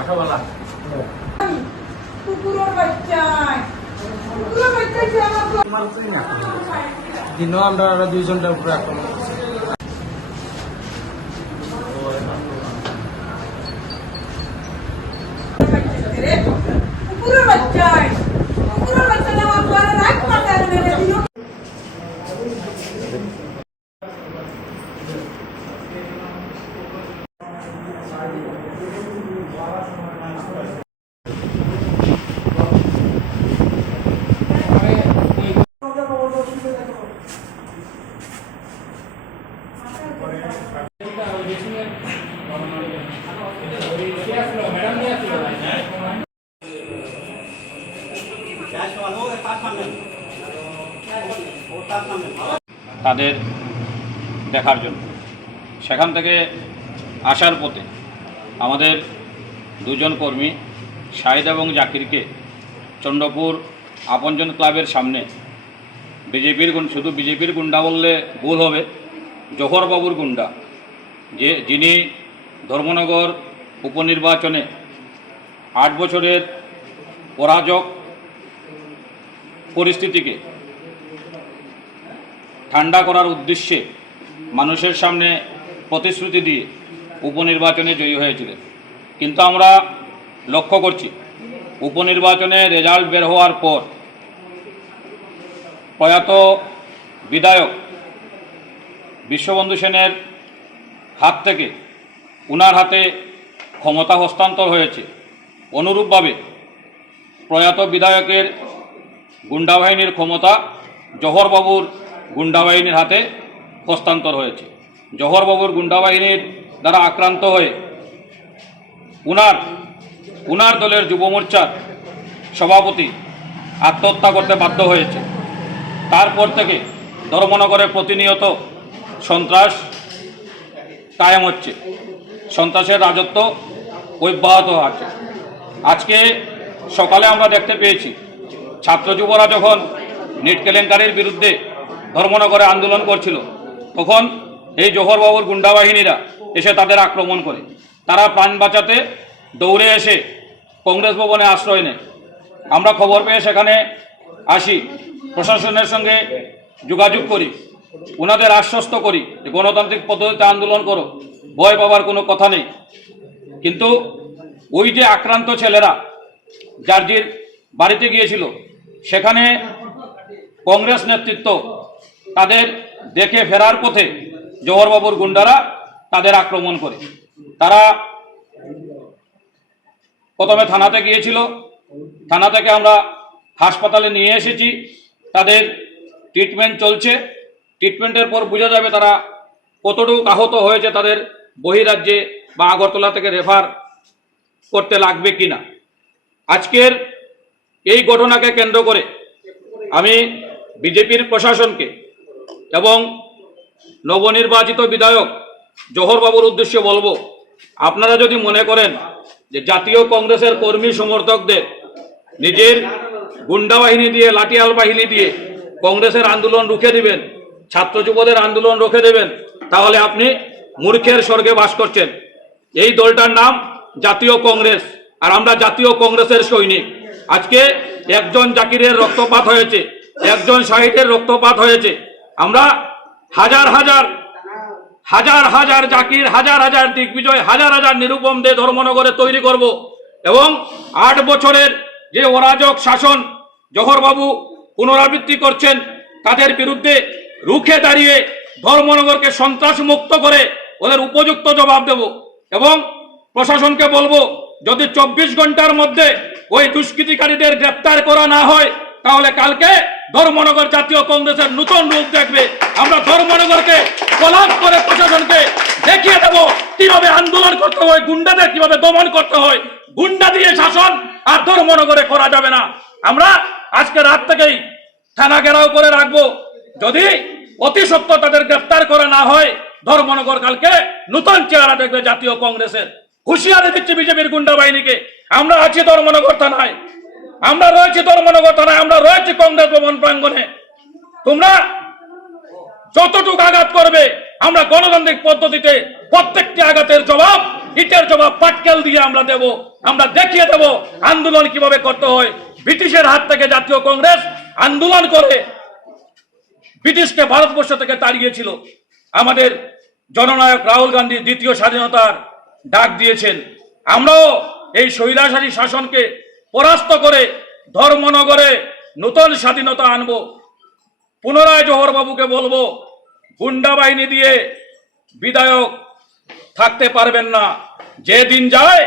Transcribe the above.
আঠাওয়ালা কুকুরের বাচ্চা দিনও আমরা 2 জনের উপরে আক্রমণ করছি। কুকুরের বাচ্চা আমার ঘরে রাখ মাথা মেরে দিল। তাদের দেখার জন্য সেখান থেকে আসার পথে আমাদের 2 জন কর্মী শাহিদ এবং জাকিরকে চন্দ্রপুর আপনজন ক্লাবের সামনে শুধু বিজেপির গুন্ডা বললে ভুল হবে, জহর বাবুর গুন্ডা যিনি ধর্মনগর উপনির্বাচনে 8 বছরের পরাজক পরিস্থিতিকে ঠান্ডা করার উদ্দেশ্যে মানুষের সামনে প্রতিশ্রুতি দিয়ে উপনির্বাচনে জয়ী হয়েছিলেন। কিন্তু আমরা লক্ষ্য করছি উপনির্বাচনে রেজাল্ট বের হওয়ার পর প্রয়াত বিধায়ক বিশ্ববন্ধু সেনের হাত থেকে উনার হাতে ক্ষমতা হস্তান্তর হয়েছে। অনুরূপভাবে প্রয়াত বিধায়কের গুন্ডাবাহিনীর ক্ষমতা জহরবাবুর গুন্ডাবাহিনীর হাতে হস্তান্তর হয়েছে। জহরবাবুর গুন্ডাবাহিনীর দ্বারা আক্রান্ত হয়ে উনার দলের যুব মোর্চার সভাপতি আত্মহত্যা করতে বাধ্য হয়েছে। তারপর থেকে ধর্মনগরে প্রতিনিয়ত সন্ত্রাস কায়েম হচ্ছে, সন্ত্রাসের রাজত্ব অব্যাহত আছে। আজকে সকালে আমরা দেখতে পেয়েছি ছাত্র যুবরা যখন নিট কেলেঙ্কারির বিরুদ্ধে ধর্মনগরে আন্দোলন করছিল, তখন এই জহরবাবুর গুন্ডাবাহিনীরা এসে তাদের আক্রমণ করে। তারা প্রাণ বাঁচাতে দৌড়ে এসে কংগ্রেস ভবনে আশ্রয় নেয়। আমরা খবর পেয়ে সেখানে আসি, প্রশাসনের সঙ্গে যোগাযোগ করি, ওনাদের আশ্বস্ত করি যে গণতান্ত্রিক পদ্ধতিতে আন্দোলন করো, ভয় পাওয়ার কোনো কথা নেই। কিন্তু ওই যে আক্রান্ত ছেলেরা জার্জির বাড়িতে গিয়েছিল, সেখানে কংগ্রেস নেতৃত্ব তাদের দেখে ফেরার পথে জহরবাবুর গুন্ডারা তাদের আক্রমণ করে। তারা প্রথমে থানাতে গিয়েছিল, থানা থেকে আমরা হাসপাতালে নিয়ে এসেছি, তাদের ট্রিটমেন্ট চলছে। ট্রিটমেন্টের পর বোঝা যাবে তারা কতটুকু আহত হয়েছে, তাদের বহিরাজ্যে বা আগরতলা থেকে রেফার করতে লাগবে কিনা। আজকের এই ঘটনাকে কেন্দ্র করে আমি বিজেপির প্রশাসনকে এবং নবনির্বাচিত বিধায়ক জহরবাবুর উদ্দেশ্যে বলবো, আপনারা যদি মনে করেন যে জাতীয় কংগ্রেসের কর্মী সমর্থকদের নিজের গুন্ডা বাহিনী দিয়ে, লাঠিয়াল বাহিনী দিয়ে কংগ্রেসের আন্দোলন রুখে দিবেন, ছাত্র যুবদের আন্দোলন রুখে দেবেন, তাহলে আপনি মূর্খের স্বর্গে বাস করছেন। এই দলটার নাম জাতীয় কংগ্রেস, আর আমরা জাতীয় কংগ্রেসের সৈনিক। আজকে একজন জাকিরের রক্তপাত হয়েছে, একজন শাহিদের রক্তপাত হয়েছে। আমরা হাজার হাজার জাকির, হাজার হাজার দিগ্বিজয়, হাজার হাজার নিরুপম দে ধর্মনগরে তৈরি করব এবং 8 বছরের যে অরাজক শাসন জহরবাবু পুনরাবৃত্তি করছেন, তাদের বিরুদ্ধে রুখে দাঁড়িয়ে ধর্মনগরকে সন্ত্রাস মুক্ত করে ওদের উপযুক্ত জবাব দেব। এবং প্রশাসনকে বলবো, যদি 24 ঘন্টার মধ্যে ওই দুষ্কৃতিকারীদের গ্রেপ্তার করা না হয়, তাহলে কালকে ধর্মনগর জাতীয় কংগ্রেসের নতুন রূপ দেখবে। আমরা ধর্মনগরকে কোলাপস করে প্রশাসনকে দেখিয়ে দেব কিভাবে আন্দোলন করতে হয়, গুন্ডাদের কিভাবে দমন করতে হয়। গুন্ডা দিয়ে শাসন আর ধর্মনগরে করা যাবে না। আমরা আজকে রাত থেকেই থানা ঘেরাও করে রাখবো। যদি অতি সত্ত্বর তাদের গ্রেফতার করা না হয়, ধর্মনগর কালকে নতুন চেহারা দেখবে জাতীয় কংগ্রেসের। হুঁশিয়ারি দিচ্ছি বিজেপির গুন্ডা বাহিনীকে, আমরা আছি ধর্মনগর থানায়, আমরা রয়েছি ধর্মনগর থানায়, আমরা রয়েছি কংগ্রেস ভবন প্রাঙ্গণে। তোমরা যতটুকু আঘাত করবে, আমরা গণতান্ত্রিক পদ্ধতিতে প্রত্যেকটি আঘাতের জবাব, ইটের জবাব পাটকেল দিয়ে আমরা দেব। আমরা দেখিয়ে দেব আন্দোলন কিভাবে করতে হয়। ব্রিটিশের হাত থেকে জাতীয় কংগ্রেস আন্দোলন করে ব্রিটিশকে ভারতবর্ষ থেকে তাড়িয়েছিল। আমাদের জননায়ক রাহুল গান্ধী দ্বিতীয় স্বাধীনতার ডাক দিয়েছেন। আমরাও এই স্বৈরাচারী শাসনকে পরাস্ত করে ধর্মনগরে নতুন স্বাধীনতা আনব। পুনরায় জোহর বাবুকে বলবো, গুন্ডা বাহিনী দিয়ে বিধায়ক থাকতে পারবেন না। যে দিন যায়